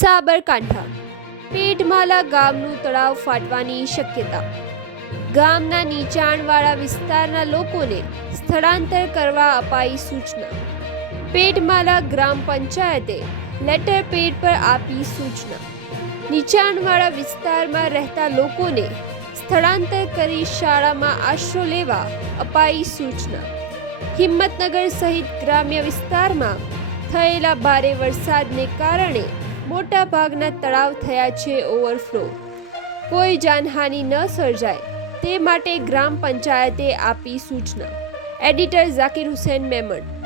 સાબરકાંઠા. પેટમાલા ગામનું તળાવ ફાટવાની શક્યતા. ગામના નીચાણવાળા વિસ્તારના લોકોને સ્થળાંતર કરવા અપાઈ સૂચના. પેટમાલા ગ્રામ પંચાયતે લેટર પેડ પર આપી સૂચના. નીચાણવાળા વિસ્તારમાં રહેતા લોકોને સ્થળાંતર કરી શાળામાં આશરો લેવા અપાઈ સૂચના. હિંમતનગર સહિત ગ્રામ્ય વિસ્તારમાં થયેલા ભારે વરસાદને કારણે મોટા ભાગના તળાવ થયા છે ઓવરફ્લો. કોઈ જાનહાનિ ન સર્જાય, તે માટે ગ્રામ પંચાયતે આપી સૂચના. એડિટર ઝાકીર હુસેન મેમણ.